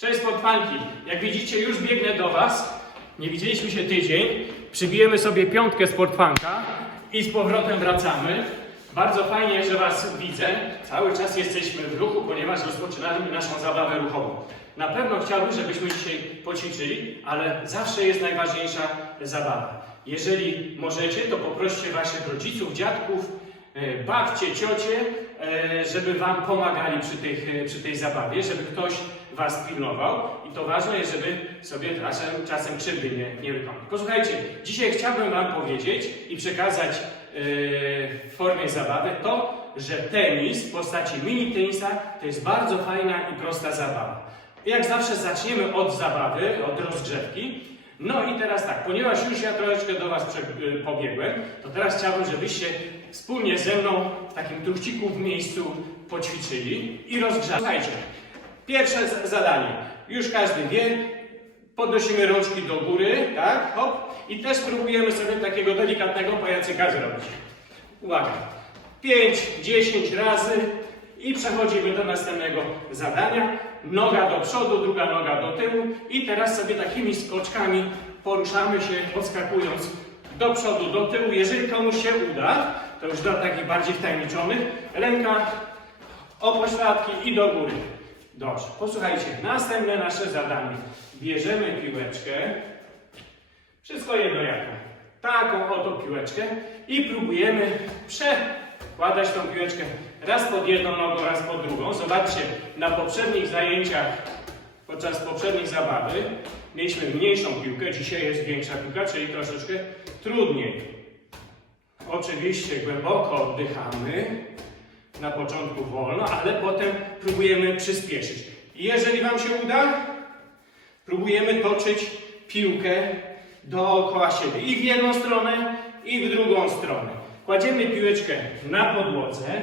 Cześć sportfanki. Jak widzicie, już biegnę do Was. Nie widzieliśmy się tydzień. Przybijemy sobie piątkę sportfanka i z powrotem wracamy. Bardzo fajnie, że Was widzę. Cały czas jesteśmy w ruchu, ponieważ rozpoczynamy naszą zabawę ruchową. Na pewno chciałbym, żebyśmy dzisiaj poćwiczyli, ale zawsze jest najważniejsza zabawa. Jeżeli możecie, to poproście Waszych rodziców, dziadków, e, babcie, ciocie, e, żeby Wam pomagali przy, tych, e, przy tej zabawie, żeby ktoś Was pilnował i to ważne jest, żeby sobie czasem, czasem krzywdy nie, nie wykonać. Posłuchajcie, dzisiaj chciałbym Wam powiedzieć i przekazać e, w formie zabawy to, że tenis w postaci mini tenisa to jest bardzo fajna i prosta zabawa. Jak zawsze zaczniemy od zabawy, od rozgrzewki. No i teraz tak, ponieważ już ja troszeczkę do Was y, pobiegłem, to teraz chciałbym, żebyście wspólnie ze mną w takim truchciku w miejscu poćwiczyli i rozgrzali. Słuchajcie, pierwsze zadanie. Już każdy wie, podnosimy rączki do góry, tak, hop, i też spróbujemy sobie takiego delikatnego pajacyka zrobić. Uwaga, 5-10 razy i przechodzimy do następnego zadania. Noga do przodu, druga noga do tyłu i teraz sobie takimi skoczkami poruszamy się, podskakując do przodu, do tyłu. Jeżeli komuś się uda, to już dla takich bardziej wtajemniczonych, ręka o pośladki i do góry. Dobrze, posłuchajcie, następne nasze zadanie. Bierzemy piłeczkę, wszystko jedno jaką. Taką oto piłeczkę i próbujemy przekładać tą piłeczkę raz pod jedną nogą, raz pod drugą. Zobaczcie, na poprzednich zajęciach, podczas poprzedniej zabawy mieliśmy mniejszą piłkę, dzisiaj jest większa piłka, czyli troszeczkę trudniej. Oczywiście głęboko oddychamy, na początku wolno, ale potem próbujemy przyspieszyć. Jeżeli Wam się uda, próbujemy toczyć piłkę dookoła siebie i w jedną stronę, i w drugą stronę. Kładziemy piłeczkę na podłodze,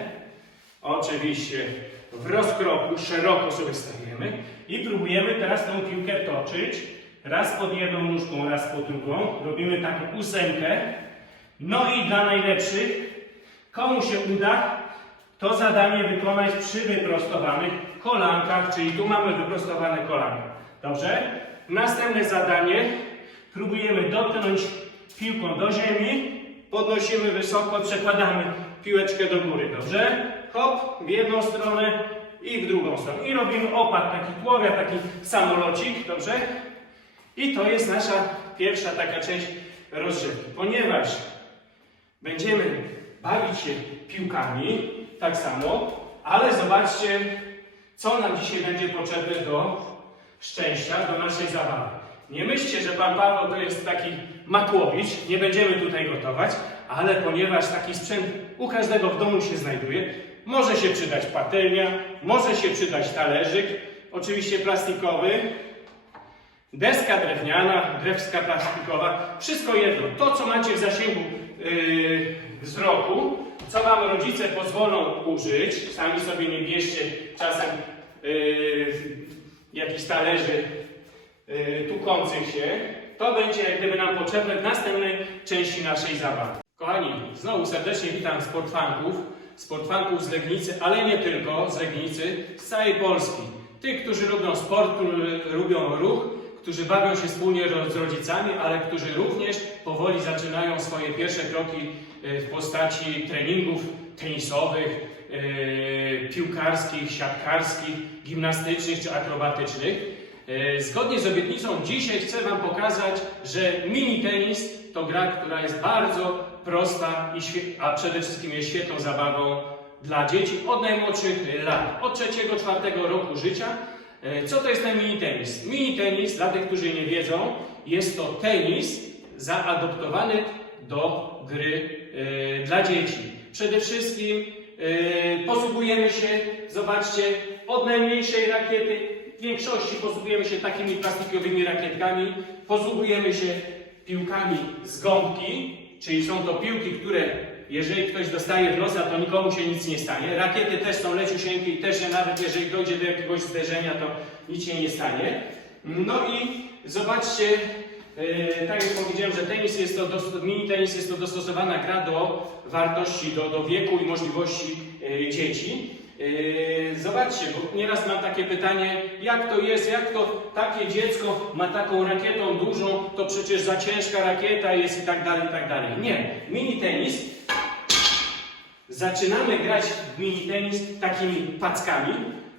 oczywiście w rozkroku, szeroko sobie stajemy i próbujemy teraz tą piłkę toczyć raz pod jedną nóżką, raz pod drugą. Robimy taką ósemkę. No i dla najlepszych, komu się uda, to zadanie wykonać przy wyprostowanych kolankach, czyli tu mamy wyprostowane kolanka. Dobrze? Następne zadanie. Próbujemy dotknąć piłką do ziemi, podnosimy wysoko, przekładamy piłeczkę do góry. Dobrze? Hop, w jedną stronę i w drugą stronę. I robimy opad, taki tułowia, taki samolocik. Dobrze? I to jest nasza pierwsza taka część rozgrzewki. Ponieważ Będziemy bawić się piłkami, tak samo, ale zobaczcie, co nam dzisiaj będzie potrzebne do szczęścia, do naszej zabawy. Nie myślcie, że Pan Paweł to jest taki makłowicz, nie będziemy tutaj gotować, ale ponieważ taki sprzęt u każdego w domu się znajduje, może się przydać patelnia, może się przydać talerzyk, oczywiście plastikowy, Deska drewniana, drewska plastikowa, wszystko jedno. To, co macie w zasięgu yy, wzroku, co Wam rodzice pozwolą użyć, sami sobie nie bierzcie czasem yy, jakichś talerzy yy, tukących się, to będzie jak gdyby nam potrzebne w następnej części naszej zabawy. Kochani, znowu serdecznie witam sportfanków, sportfanków z Legnicy, ale nie tylko z Legnicy, z całej Polski. Tych, którzy lubią sport, którzy lubią ruch, którzy bawią się wspólnie z rodzicami, ale którzy również powoli zaczynają swoje pierwsze kroki w postaci treningów tenisowych, e, piłkarskich, siatkarskich, gimnastycznych czy akrobatycznych. E, Zgodnie z obietnicą dzisiaj chcę Wam pokazać, że mini tenis to gra, która jest bardzo prosta, i a przede wszystkim jest świetną zabawą dla dzieci od najmłodszych lat, od trzeciego, czwartego roku życia. E, Co to jest ten mini tenis? Mini tenis, dla tych, którzy nie wiedzą, jest to tenis zaadoptowany do gry e, dla dzieci. Przede wszystkim e, posługujemy się, zobaczcie, od najmniejszej rakiety, w większości posługujemy się takimi plastikowymi rakietkami, posługujemy się piłkami z gąbki, czyli są to piłki, które jeżeli ktoś dostaje w nosa, to nikomu się nic nie stanie. Rakiety też są leciusieńkie i też nawet jeżeli dojdzie do jakiegoś zderzenia, to nic się nie stanie. No i zobaczcie, tak jak powiedziałem, że tenis jest to, mini tenis jest to dostosowana gra do wartości, do, do wieku i możliwości e, dzieci. Yy, zobaczcie, bo nieraz mam takie pytanie, jak to jest, jak to takie dziecko ma taką rakietą dużą, to przecież za ciężka rakieta jest i tak dalej, i tak dalej. Nie, mini tenis Zaczynamy grać w mini tenis takimi packami.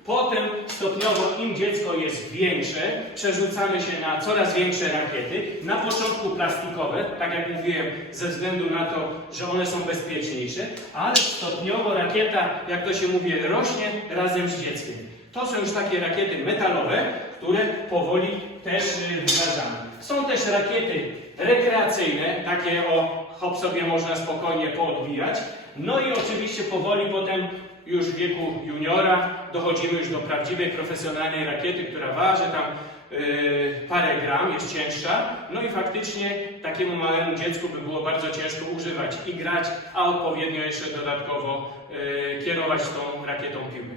Potem stopniowo im dziecko jest większe, przerzucamy się na coraz większe rakiety. Na początku plastikowe, tak jak mówiłem, ze względu na to, że one są bezpieczniejsze, ale stopniowo rakieta, jak to się mówi, rośnie razem z dzieckiem. To są już takie rakiety metalowe, które powoli też y, wdrażamy. Są też rakiety rekreacyjne, takie o hop sobie można spokojnie poodbijać. No i oczywiście powoli potem już w wieku juniora dochodzimy już do prawdziwej, profesjonalnej rakiety, która waży tam yy, parę gram, jest cięższa. No i faktycznie takiemu małemu dziecku by było bardzo ciężko używać i grać, a odpowiednio jeszcze dodatkowo yy, kierować tą rakietą piłkę.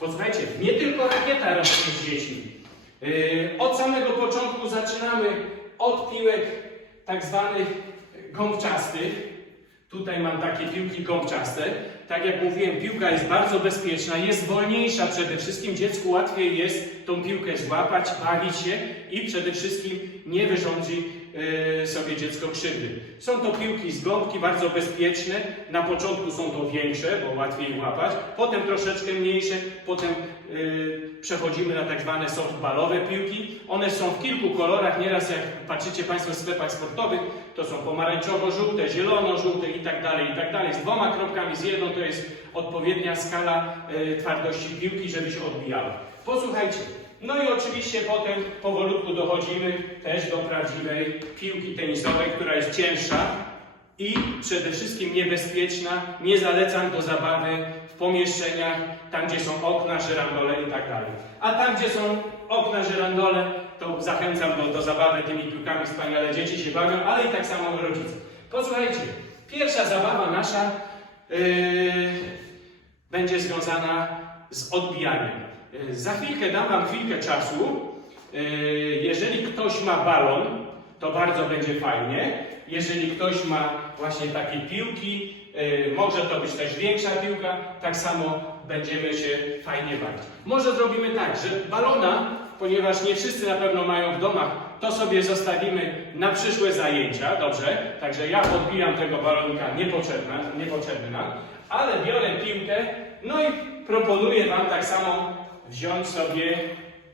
Posłuchajcie, nie tylko rakieta rośnie z dziećmi. Yy, Od samego początku zaczynamy od piłek tak zwanych gąbczastych. Tutaj mam takie piłki gąbczaste. Tak jak mówiłem, piłka jest bardzo bezpieczna, jest wolniejsza przede wszystkim. Dziecku łatwiej jest tą piłkę złapać, bawić się i przede wszystkim nie wyrządzi sobie dziecko krzywdy. Są to piłki z gąbki, bardzo bezpieczne. Na początku są to większe, bo łatwiej łapać, potem troszeczkę mniejsze, potem e, przechodzimy na tak zwane softballowe piłki. One są w kilku kolorach, nieraz jak patrzycie Państwo w sklepach sportowych, to są pomarańczowo-żółte, zielono-żółte i tak dalej, i tak dalej. Z dwoma kropkami, z jedną to jest odpowiednia skala e, twardości piłki, żeby się odbijała. Posłuchajcie. No i oczywiście potem powolutku dochodzimy też do prawdziwej piłki tenisowej, która jest cięższa i przede wszystkim niebezpieczna. Nie zalecam do zabawy w pomieszczeniach, tam gdzie są okna, żyrandole i tak dalej. A tam gdzie są okna, żyrandole, to zachęcam do, do zabawy tymi piłkami. Wspaniale dzieci się bawią, ale i tak samo rodzice. Posłuchajcie, pierwsza zabawa nasza yy, będzie związana z odbijaniem. Yy, Za chwilkę dam Wam chwilkę czasu. Yy, Jeżeli ktoś ma balon, to bardzo będzie fajnie. Jeżeli ktoś ma właśnie takie piłki, yy, może to być też większa piłka, tak samo będziemy się fajnie bawić. Może zrobimy tak, że balona, ponieważ nie wszyscy na pewno mają w domach, to sobie zostawimy na przyszłe zajęcia, dobrze? Także ja odbijam tego balonika niepotrzebna, niepotrzebna, ale biorę piłkę, no i proponuję Wam tak samo wziąć sobie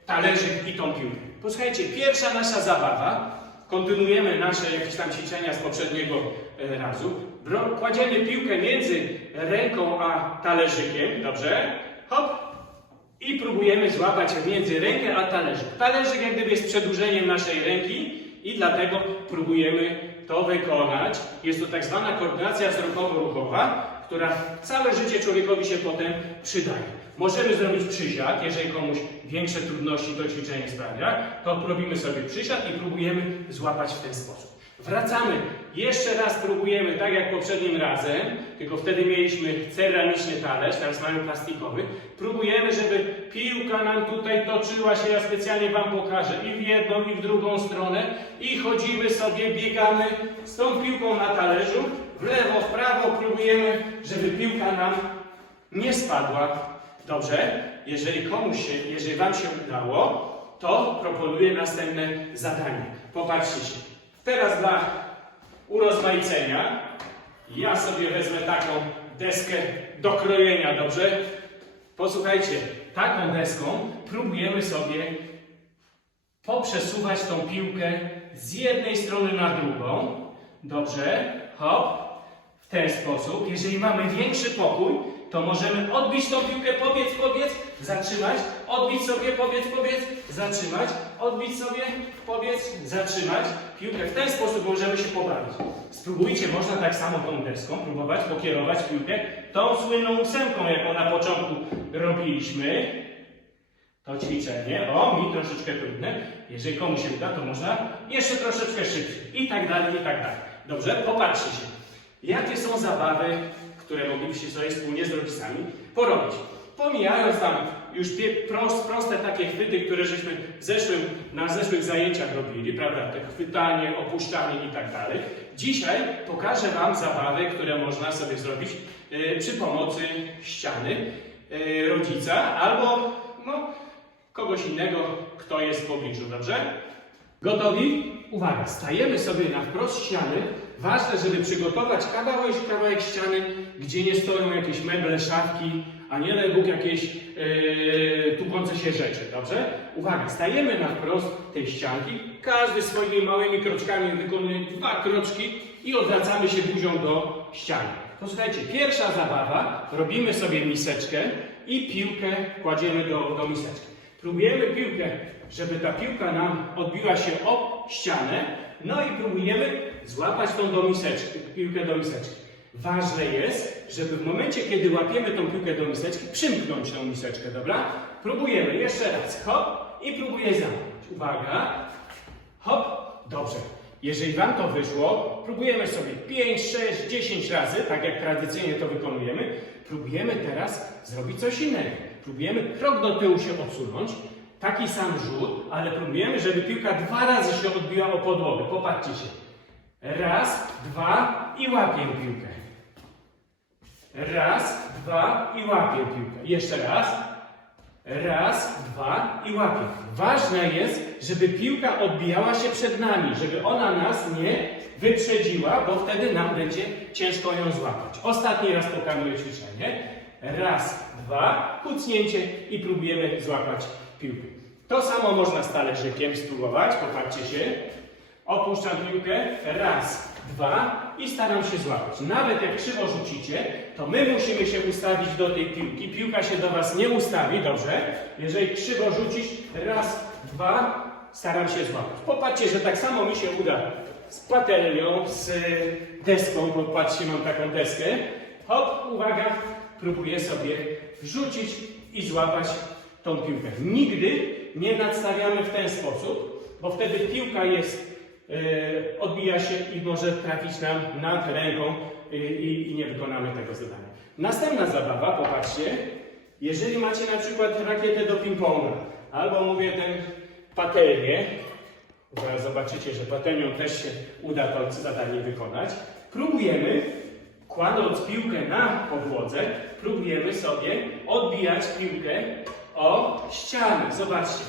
talerzyk i tą piłkę. Posłuchajcie, pierwsza nasza zabawa, kontynuujemy nasze jakieś tam ćwiczenia z poprzedniego e, razu. Kładziemy piłkę między ręką a talerzykiem, dobrze? Hop, i próbujemy złapać między rękę a talerzyk. Talerzyk jak gdyby jest przedłużeniem naszej ręki i dlatego próbujemy to wykonać. Jest to tak zwana koordynacja wzrokowo-ruchowa, która całe życie człowiekowi się potem przydaje. Możemy zrobić przysiad, jeżeli komuś większe trudności to ćwiczenie sprawia, to robimy sobie przysiad i próbujemy złapać w ten sposób. Wracamy, jeszcze raz próbujemy, tak jak poprzednim razem, tylko wtedy mieliśmy ceramiczny talerz, teraz mamy plastikowy. Próbujemy, żeby piłka nam tutaj toczyła się, ja specjalnie Wam pokażę, i w jedną, i w drugą stronę. I chodzimy sobie, biegamy z tą piłką na talerzu, w lewo, w prawo, próbujemy, żeby piłka nam nie spadła. Dobrze? Jeżeli komuś się, jeżeli Wam się udało, to proponuję następne zadanie. Popatrzcie się. Teraz dla urozmaicenia ja sobie wezmę taką deskę do krojenia, dobrze? Posłuchajcie, taką deską próbujemy sobie poprzesuwać tą piłkę z jednej strony na drugą. Dobrze? Hop. Ten sposób. Jeżeli mamy większy pokój, to możemy odbić tą piłkę, pobiec, pobiec, zatrzymać, odbić sobie, pobiec, pobiec, zatrzymać, odbić sobie, pobiec, zatrzymać. Piłkę w ten sposób możemy się pobawić. Spróbujcie, można tak samo tą deską próbować pokierować piłkę tą słynną ósemką, jaką na początku robiliśmy. To ćwiczenie, o, mi troszeczkę trudne. Jeżeli komuś się uda, to można jeszcze troszeczkę szybciej. I tak dalej, i tak dalej. Dobrze? Popatrzcie się. Jakie są zabawy, które moglibyście sobie wspólnie z rodzicami porobić? Pomijając tam już prost, proste takie chwyty, które żeśmy w zeszłym, na zeszłych zajęciach robili, prawda? Te chwytanie, opuszczanie i tak dalej. Dzisiaj pokażę Wam zabawy, które można sobie zrobić yy, przy pomocy ściany. e, rodzica albo no, kogoś innego, kto jest w pobliżu, dobrze? Gotowi? Uwaga, stajemy sobie na wprost ściany. Ważne, żeby przygotować kawałek, kawałek ściany, gdzie nie stoją jakieś meble, szafki, a nie Bóg jakieś yy, tupące się rzeczy, dobrze? Uwaga, stajemy na wprost tej ścianki. Każdy swoimi małymi kroczkami wykonuje dwa kroczki i odwracamy się buzią do ściany. Posłuchajcie, pierwsza zabawa, robimy sobie miseczkę i piłkę kładziemy do, do miseczki. Próbujemy piłkę, żeby ta piłka nam odbiła się o ścianę, no i próbujemy złapać tą do miseczki, piłkę do miseczki. Ważne jest, żeby w momencie, kiedy łapiemy tą piłkę do miseczki, przymknąć tą miseczkę, dobra? Próbujemy jeszcze raz, hop i próbuję zamknąć. Uwaga, hop, dobrze. Jeżeli Wam to wyszło, próbujemy sobie 5, 6, 10 razy, tak jak tradycyjnie to wykonujemy. Próbujemy teraz zrobić coś innego. Próbujemy krok do tyłu się odsunąć, taki sam rzut, ale próbujemy, żeby piłka dwa razy się odbiła o podłogę. Popatrzcie się. Raz, dwa i łapię piłkę. Raz, dwa i łapię piłkę. Jeszcze raz. Raz, dwa i łapię. Ważne jest, żeby piłka odbijała się przed nami, żeby ona nas nie wyprzedziła, bo wtedy nam będzie ciężko ją złapać. Ostatni raz pokazuję ćwiczenie. Raz, dwa, kucnięcie i próbujemy złapać piłkę. To samo można z talerzykiem spróbować. Popatrzcie się. Opuszczam piłkę, raz, dwa i staram się złapać. Nawet jak krzywo rzucicie, to my musimy się ustawić do tej piłki. Piłka się do Was nie ustawi, dobrze? Jeżeli krzywo rzucić, raz, dwa, staram się złapać. Popatrzcie, że tak samo mi się uda z patelnią, z deską, bo patrzcie, mam taką deskę. Hop, uwaga, próbuję sobie rzucić i złapać tą piłkę. Nigdy nie nadstawiamy w ten sposób, bo wtedy piłka jest odbija się i może trafić nam nad ręką e, i, i nie wykonamy tego zadania. Następna zabawa, popatrzcie, jeżeli macie na przykład rakietę do ping-ponga, albo mówię ten patelnię, zaraz zobaczycie, że patelnią też się uda to zadanie wykonać, próbujemy, kładąc piłkę na podłodze, próbujemy sobie odbijać piłkę o ścianę. Zobaczcie,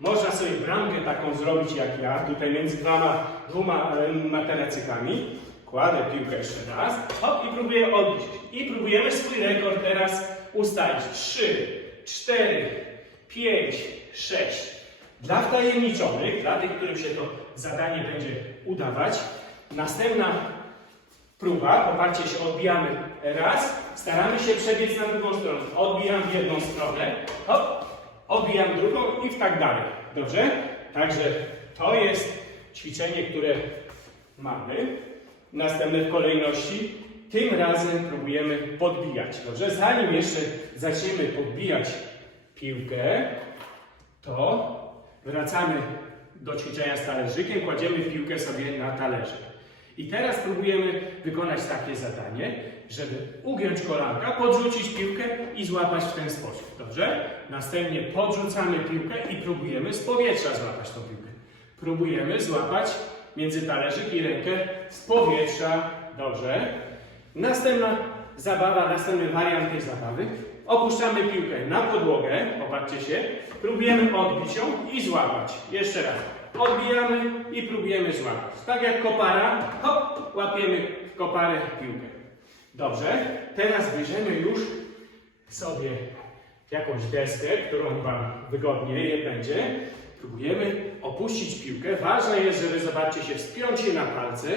można sobie bramkę taką zrobić jak ja, tutaj między dwoma, dwoma e, materacykami. Kładę piłkę jeszcze raz, hop i próbuję odbić. I próbujemy swój rekord teraz ustalić. 3, 4, 5, 6. Dla wtajemniczonych, dla tych, którym się to zadanie będzie udawać, następna próba, popatrzcie się, odbijamy raz, staramy się przebiec na drugą stronę. Odbijam w jedną stronę, hop, odbijam drugą i tak dalej. Dobrze? Także to jest ćwiczenie, które mamy. Następne w kolejności. Tym razem próbujemy podbijać. Dobrze? Zanim jeszcze zaczniemy podbijać piłkę, to wracamy do ćwiczenia z talerzykiem, kładziemy piłkę sobie na talerzyk. I teraz próbujemy wykonać takie zadanie, żeby ugiąć kolanka, podrzucić piłkę i złapać w ten sposób. Dobrze? Następnie podrzucamy piłkę i próbujemy z powietrza złapać tą piłkę. Próbujemy złapać między talerzyk i rękę z powietrza. Dobrze? Następna zabawa, następny wariant tej zabawy. Opuszczamy piłkę na podłogę, popatrzcie się, próbujemy odbić ją i złapać. Jeszcze raz. Odbijamy i próbujemy złapać. Tak jak kopara, hop, łapiemy koparę piłkę. Dobrze, teraz bierzemy już sobie jakąś deskę, którą Wam wygodniej będzie. Próbujemy opuścić piłkę. Ważne jest, żeby, zobaczcie się, wspiąć się na palce,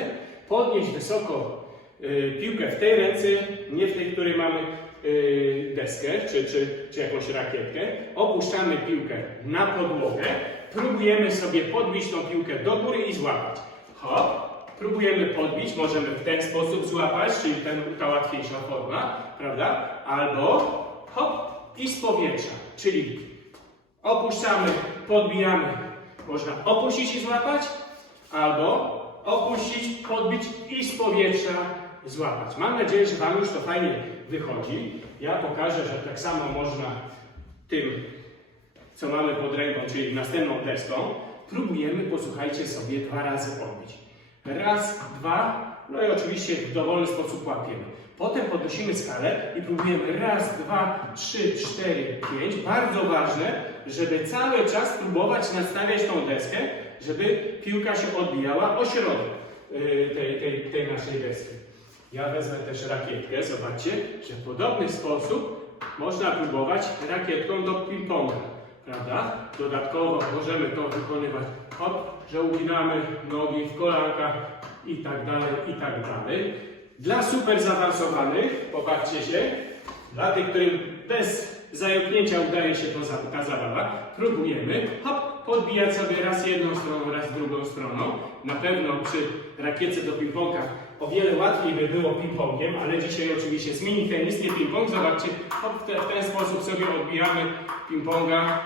podnieść wysoko y, piłkę w tej ręce, nie w tej, której mamy y, deskę czy, czy, czy jakąś rakietkę. Opuszczamy piłkę na podłogę. Próbujemy sobie podbić tą piłkę do góry i złapać. Hop, próbujemy podbić, możemy w ten sposób złapać, czyli ten, ta łatwiejsza forma, prawda? Albo hop i z powietrza, czyli opuszczamy, podbijamy. Można opuścić i złapać, albo opuścić, podbić i z powietrza złapać. Mam nadzieję, że Wam już to fajnie wychodzi. Ja pokażę, że tak samo można tym, co mamy pod ręką, czyli następną deską, próbujemy, posłuchajcie sobie, dwa razy odbić. Raz, dwa no i oczywiście w dowolny sposób łapiemy. Potem podnosimy skalę i próbujemy raz, dwa, trzy, cztery, pięć. Bardzo ważne, żeby cały czas próbować nastawiać tą deskę, żeby piłka się odbijała o środek yy, tej, tej, tej naszej deski. Ja wezmę też rakietkę, zobaczcie, że w podobny sposób można próbować rakietką do ping-ponga, prawda? Dodatkowo możemy to wykonywać, hop, że uginamy nogi w kolankach i tak dalej, i tak dalej. Dla super zaawansowanych, popatrzcie się, dla tych, którym bez zająknięcia udaje się to, ta zabawa, próbujemy, hop, podbijać sobie raz jedną stroną, raz drugą stroną. Na pewno przy rakietce do ping-ponga o wiele łatwiej by było ping-pongiem, ale dzisiaj oczywiście jest mini tenis, nie ping-pong. Zobaczcie, hop, w, te, w ten sposób sobie odbijamy ping-ponga,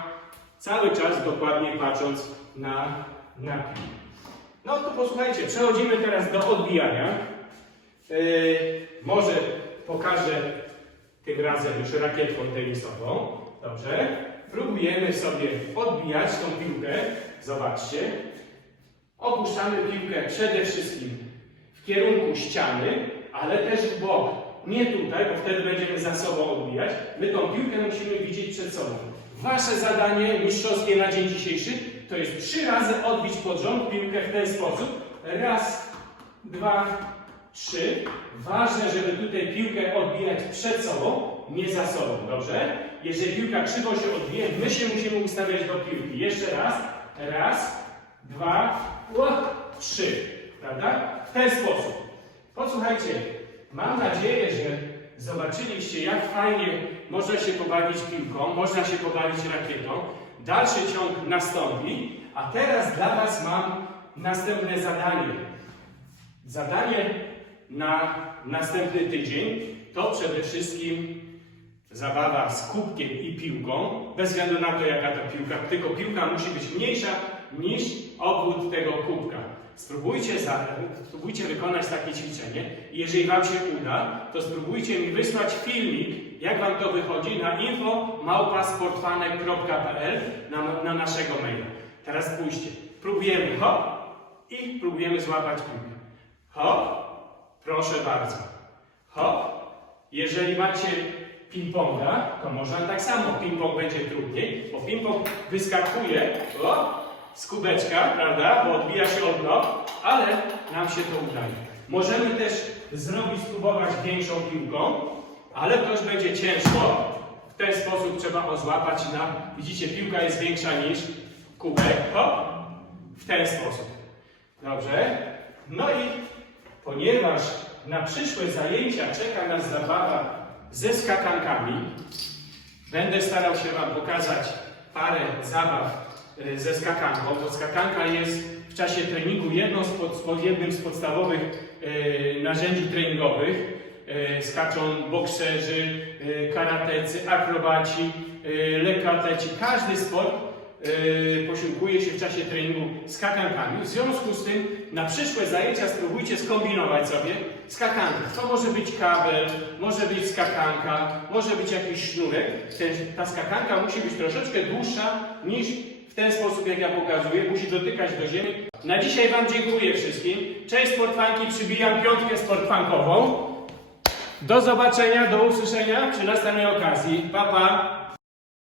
cały czas dokładnie patrząc na, na piłkę. No to posłuchajcie, przechodzimy teraz do odbijania. Yy, może pokażę tym razem już rakietką tenisową. Dobrze. Próbujemy sobie odbijać tą piłkę. Zobaczcie. Opuszczamy piłkę przede wszystkim w kierunku ściany, ale też w bok. Nie tutaj, bo wtedy będziemy za sobą odbijać. My tą piłkę musimy widzieć przed sobą. Wasze zadanie mistrzowskie na dzień dzisiejszy to jest trzy razy odbić pod rząd piłkę w ten sposób. Raz, dwa, trzy. Ważne, żeby tutaj piłkę odbijać przed sobą, nie za sobą, dobrze? Jeżeli piłka krzywo się odbije, my się musimy ustawiać do piłki. Jeszcze raz. Raz, dwa, trzy. Prawda? W ten sposób. Posłuchajcie, mam nadzieję, że zobaczyliście, jak fajnie można się pobawić piłką, można się pobawić rakietą. Dalszy ciąg nastąpi, a teraz dla Was mam następne zadanie. Zadanie na następny tydzień to przede wszystkim zabawa z kubkiem i piłką, bez względu na to, jaka to piłka, tylko piłka musi być mniejsza niż obwód tego kubka. Spróbujcie, za, spróbujcie wykonać takie ćwiczenie jeżeli Wam się uda, to spróbujcie mi wysłać filmik, jak Wam to wychodzi na info.małpasportfanek.pl na, na naszego maila. Teraz spójrzcie, próbujemy hop i próbujemy złapać piłkę. Hop, proszę bardzo. Hop, jeżeli macie ping-ponga, to można tak samo. Ping-pong będzie trudniej, bo ping-pong wyskakuje o, z kubeczka, prawda, bo odbija się od nóg, ale nam się to udaje. Możemy też zrobić, spróbować większą piłką, ale to już będzie ciężko. W ten sposób trzeba go złapać na, widzicie, piłka jest większa niż kubek, hop, w ten sposób. Dobrze? No i ponieważ na przyszłe zajęcia czeka nas zabawa ze skakankami, będę starał się Wam pokazać parę zabaw e, ze skakanką, bo skakanka jest w czasie treningu jedną z pod, jednym z podstawowych e, narzędzi treningowych. E, skaczą bokserzy, e, karatecy, akrobaci, e, lekkoatleci. Każdy sport posiłkuje się w czasie treningu skakankami. W związku z tym na przyszłe zajęcia spróbujcie skombinować sobie skakankę. To może być kabel, może być skakanka, może być jakiś sznurek. Ta skakanka musi być troszeczkę dłuższa niż w ten sposób, jak ja pokazuję. Musi dotykać do ziemi. Na dzisiaj Wam dziękuję wszystkim. Cześć sportfanki, przybijam piątkę sportfankową. Do zobaczenia, do usłyszenia przy następnej okazji. Pa, pa!